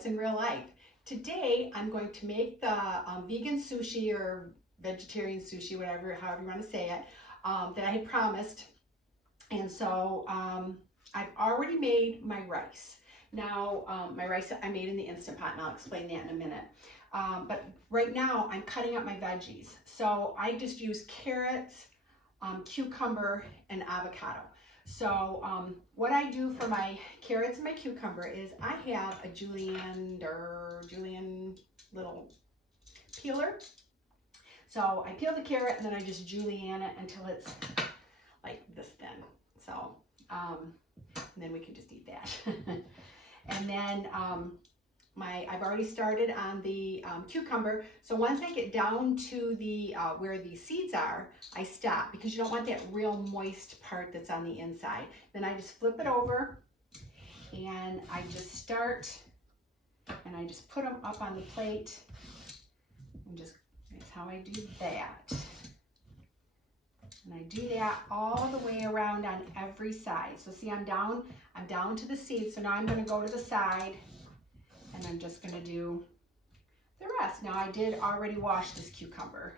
what's in real life. Today, I'm going to make the vegan sushi or vegetarian sushi, whatever, however you want to say it, that I had promised. And so I've already made my rice. Now, my rice I made in the Instant Pot, and I'll explain that in a minute. But right now, I'm cutting up my veggies. So I just use carrots, cucumber, and avocado. So what I do for my carrots and my cucumber is I have a julienne little peeler. So I peel the carrot and then I just julienne it until it's like this thin. So, and then we can just eat that. And then I've already started on the cucumber. So once I get down to the where the seeds are, I stop because you don't want that real moist part that's on the inside. Then I just flip it over and I just start and I just put them up on the plate and just, that's how I do that. And I do that all the way around on every side. So see, I'm down to the seeds. So now I'm going to go to the side and I'm just going to do the rest. Now I did already wash this cucumber.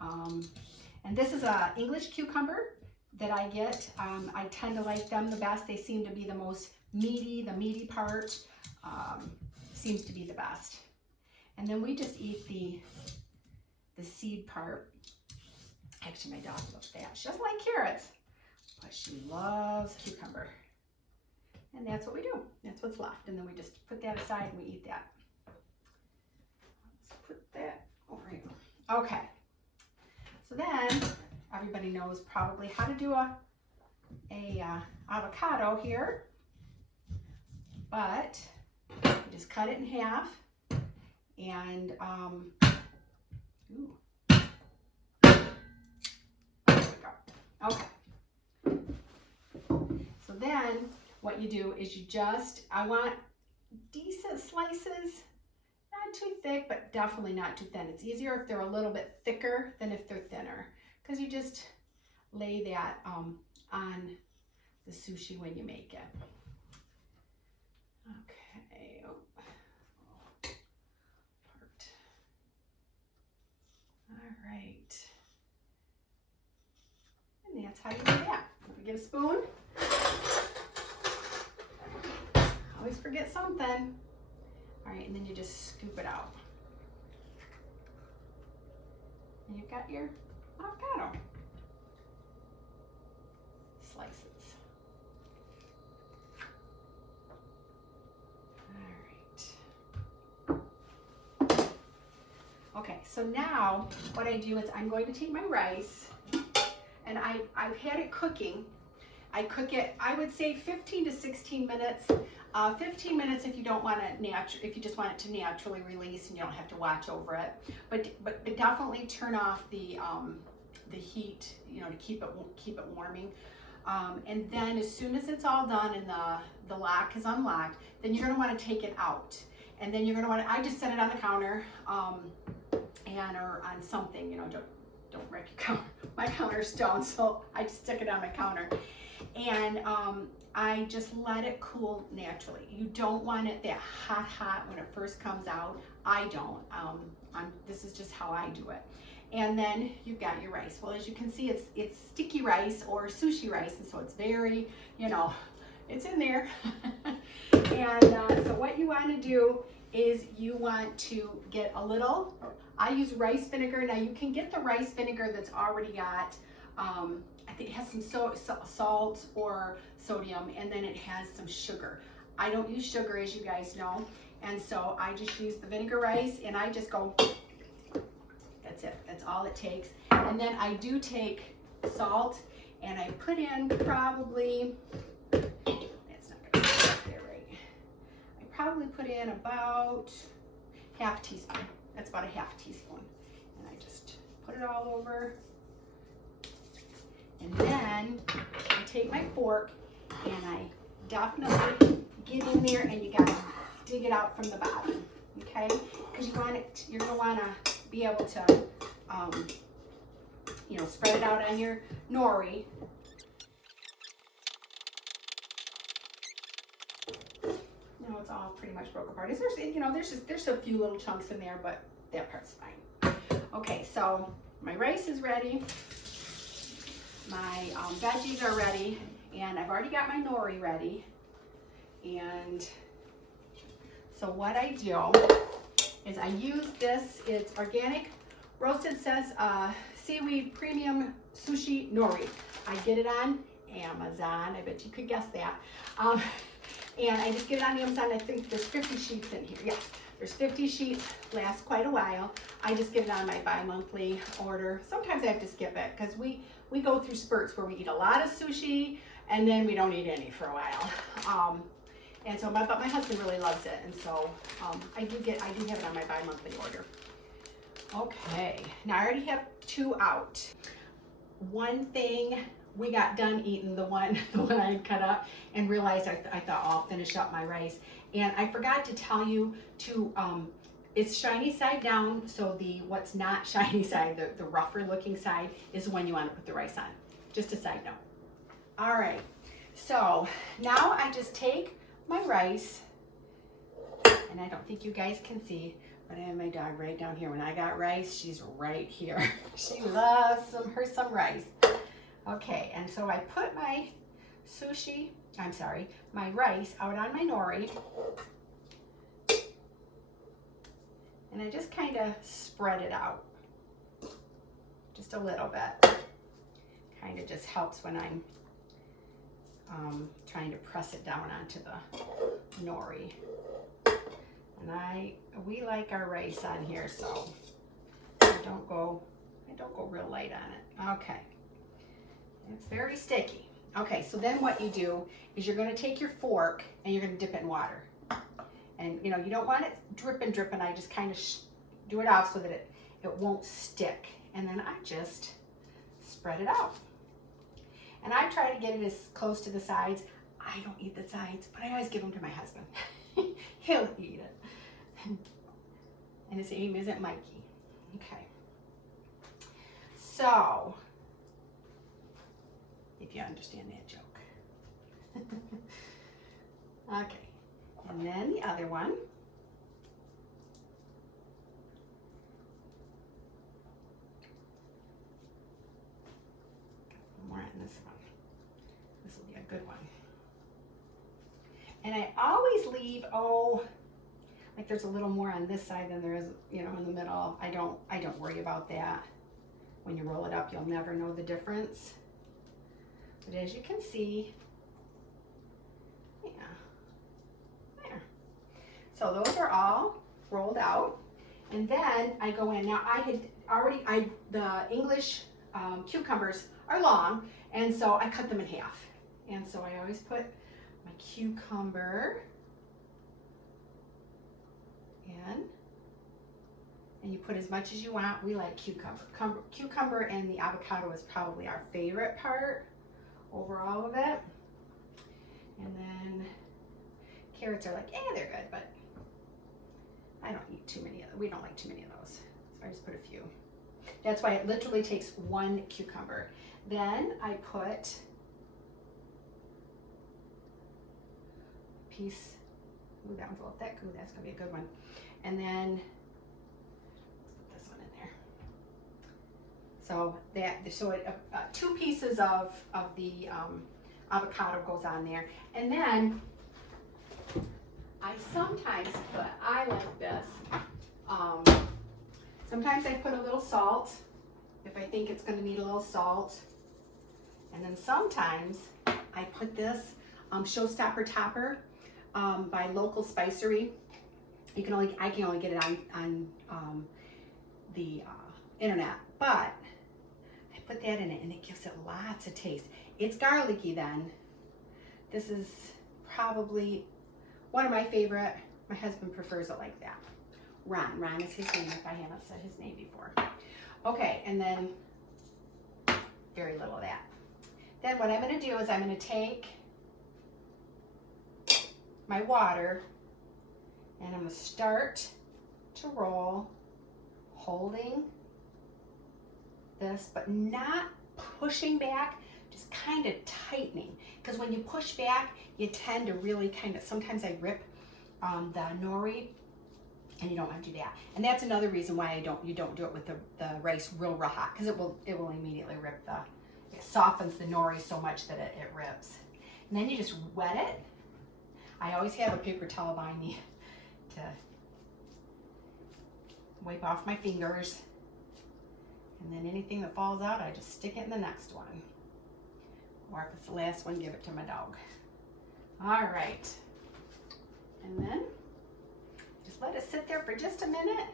And this is a English cucumber that I get. I tend to like them the best. They seem to be the most meaty. The meaty part seems to be the best. And then we just eat the seed part. Actually, my dog loves that. She doesn't like carrots, but she loves cucumber. And that's what we do. That's what's left. And then we just put that aside and we eat that. Let's put that over here. Okay. So then everybody knows probably how to do a avocado here. But you just cut it in half and ooh. There we go. Okay. So then what you do is you just, I want decent slices, not too thick, but definitely not too thin. It's easier if they're a little bit thicker than if they're thinner, because you just lay that on the sushi when you make it. Okay. Oh. Part. All right. And that's how you do that. If we get a spoon. Always forget something. All right, and then you just scoop it out. And you've got your avocado slices. All right. Okay, so now what I do is I'm going to take my rice, and I've had it cooking. I cook it, I would say 15 to 16 minutes. 15 minutes if you don't want it if you just want it to naturally release and you don't have to watch over it. But definitely turn off the heat, you know, to keep it warming. And then as soon as it's all done and the lock is unlocked, then you're gonna want to take it out. And then you're gonna want to, I just set it on the counter, or on something, you know, don't wreck your counter. My counter's stone, so I just stick it on my counter. And I just let it cool naturally. You don't want it that hot when it first comes out. I don't. This is just how I do it. And then you've got your rice. Well, as you can see, it's sticky rice or sushi rice, and so it's very, you know, it's in there. And so what you want to do is you want to get a little, I use rice vinegar. Now you can get the rice vinegar that's already got, I think it has some salt or sodium, and then it has some sugar. I don't use sugar, as you guys know, and so I just use the vinegar rice, and I just go, that's it, that's all it takes. And then I do take salt, and I put in probably, that's not gonna be there right, I probably put in about half teaspoon. That's about a half teaspoon, and I just put it all over. And then I take my fork and I definitely get in there, and you gotta dig it out from the bottom, okay? Because you're gonna wanna be able to, you know, spread it out on your nori. Now it's all all pretty much broke apart. There's a few little chunks in there, but that part's fine. Okay, so my rice is ready. My veggies are ready, and I've already got my nori ready. And so what I do is I use this. It's organic roasted seaweed premium sushi nori. I get it on Amazon. I bet you could guess that. And I just get it on Amazon. I think there's 50 sheets in here. Yeah, there's 50 sheets. Lasts quite a while. I just get it on my bi-monthly order. Sometimes I have to skip it because we go through spurts where we eat a lot of sushi and then we don't eat any for a while. And so, but my husband really loves it, and so I do have it on my bi-monthly order. Okay, now I already have 2 out. One thing, we got done eating the one I had cut up and realized I thought, oh, I'll finish up my rice. And I forgot to tell you to, it's shiny side down, so what's not shiny side, the rougher looking side, is the one you want to put the rice on. Just a side note. All right, so now I just take my rice, and I don't think you guys can see, but I have my dog right down here. When I got rice, she's right here. She loves some rice. Okay, and so I put my my rice out on my nori, and I just kind of spread it out just a little bit. Kind of just helps when I'm trying to press it down onto the nori. And we like our rice on here, so I don't go real light on it. Okay, it's very sticky. Okay, so then what you do is you're going to take your fork and you're going to dip it in water. And you don't want it dripping. I just kind of do it off so that it won't stick. And then I just spread it out. And I try to get it as close to the sides. I don't eat the sides, but I always give them to my husband. He'll eat it. And his name isn't Mikey. Okay. So, if you understand that joke. Okay. And then the other one. More on this one. This will be a good one. And I always leave, like there's a little more on this side than there is, in the middle. I don't worry about that. When you roll it up, you'll never know the difference. But as you can see, yeah, there. So those are all rolled out. And then I go in. Now the English cucumbers are long, and so I cut them in half. And so I always put my cucumber in, and you put as much as you want. We like cucumber. Cucumber and the avocado is probably our favorite part over all of it. And then carrots are like, they're good, but I don't eat too many of them. We don't like too many of those, so I just put a few. That's why it literally takes 1 cucumber. Then I put a piece, that one's a little thick, that's gonna be a good one. And then let's put this one in there. So 2 pieces of the avocado goes on there. And then I sometimes put, I like this, sometimes I put a little salt if I think it's going to need a little salt. And then sometimes I put this Showstopper Topper by Local Spicery. I can only get it on the internet, but I put that in it and it gives it lots of taste. It's garlicky then. This is probably one of my favorite. My husband prefers it like that. Ron is his name if I haven't said his name before. Okay, and then very little of that. Then what I'm going to do is I'm going to take my water and I'm going to start to roll, holding this, but not pushing back, just kind of tightening. Because when you push back, you tend to really sometimes I rip the nori, and you don't want to do that. And that's another reason why you don't do it with the rice real hot, because it will immediately rip it softens the nori so much that it rips. And then you just wet it. I always have a paper towel by me to wipe off my fingers. And then anything that falls out, I just stick it in the next one. Or if it's the last one, give it to my dog. All right. And then just let it sit there for just a minute.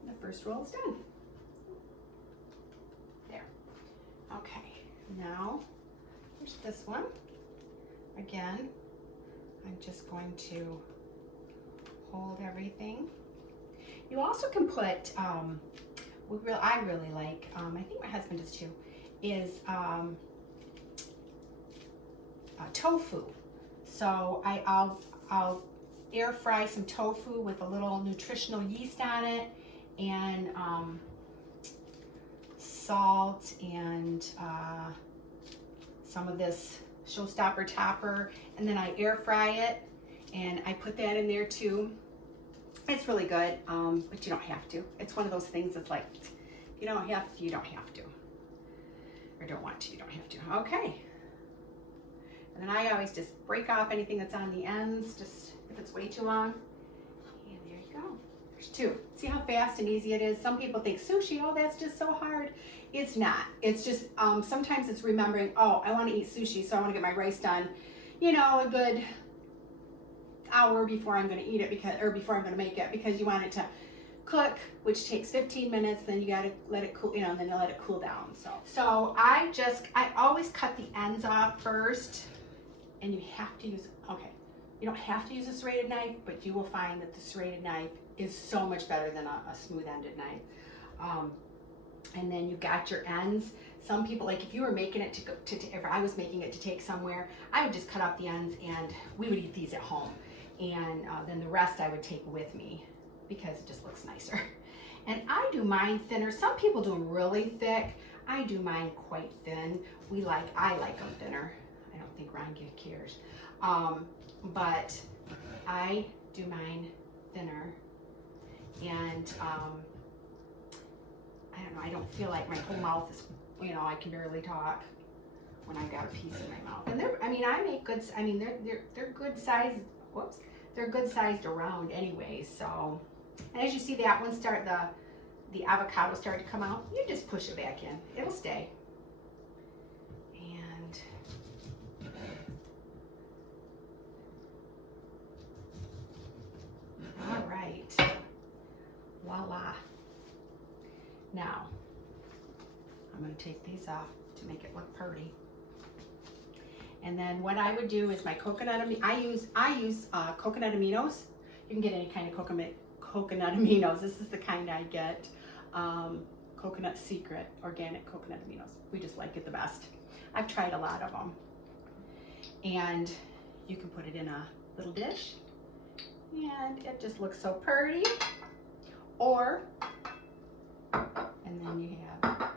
And the first roll is done. There. Okay. Now, here's this one. Again, I'm just going to hold everything. You also can put, I really like, I think my husband does too, is tofu. So I'll air fry some tofu with a little nutritional yeast on it, and salt, and some of this showstopper topper, and then I air fry it, and I put that in there too. It's really good, but you don't have to. It's one of those things that's like, you don't have to, you don't have to. Or don't want to, you don't have to. Okay. And then I always just break off anything that's on the ends, just if it's way too long. And there you go. There's two. See how fast and easy it is? Some people think sushi, oh, that's just so hard. It's not. It's just, sometimes it's remembering, oh, I want to eat sushi, so I want to get my rice done, you know, a good hour before I'm going to eat it, before I'm going to make it, because you want it to cook, which takes 15 minutes. Then you got to let it cool, and then you let it cool down. So I always cut the ends off first, and you have to use, you don't have to use a serrated knife, but you will find that the serrated knife is so much better than a smooth-ended knife. And then you got your ends. Some people, like if you were making it if I was making it to take somewhere, I would just cut off the ends, and we would eat these at home. And then the rest I would take with me, because it just looks nicer. And I do mine thinner. Some people do them really thick. I do mine quite thin. I like them thinner. I don't think Ryan cares. But I do mine thinner. And I don't know, I don't feel like my whole mouth is, I can barely talk when I've got a piece in my mouth. And I make good, they're good size, they're good sized around anyway. So, and as you see that one the avocado start to come out, you just push it back in. It'll stay. And all right, voila. Now, I'm going to take these off to make it look pretty. And then what I would do is my coconut, I use coconut aminos. You can get any kind of coconut aminos. This is the kind I get. Coconut Secret organic coconut aminos. We just like it the best. I've tried a lot of them. And you can put it in a little dish, and it just looks so pretty. Or, and then you have,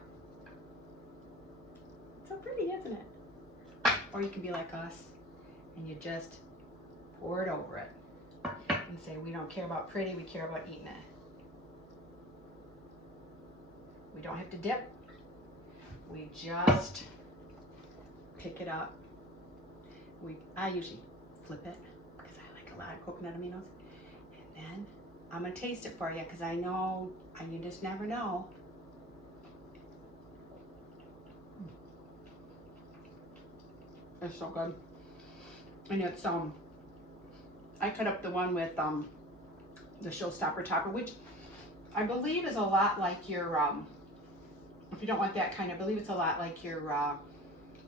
it's so pretty, isn't it? Or you can be like us, and you just pour it over it and say, we don't care about pretty, we care about eating it. We don't have to dip. We just pick it up. I usually flip it because I like a lot of coconut aminos. And then I'm gonna taste it for you, because I know, you just never know. It's so good. And it's, I cut up the one with the showstopper topper, which I believe is a lot like your, if you don't want that kind, I believe it's a lot like your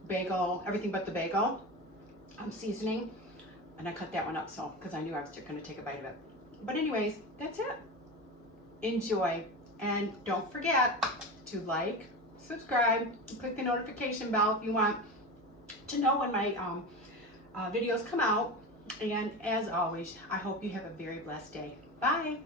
bagel, everything but the bagel seasoning. And I cut that one up, so, because I knew I was going to take a bite of it. But anyways, that's it. Enjoy. And don't forget to like, subscribe, click the notification bell if you want to know when my videos come out. And as always, I hope you have a very blessed day. Bye.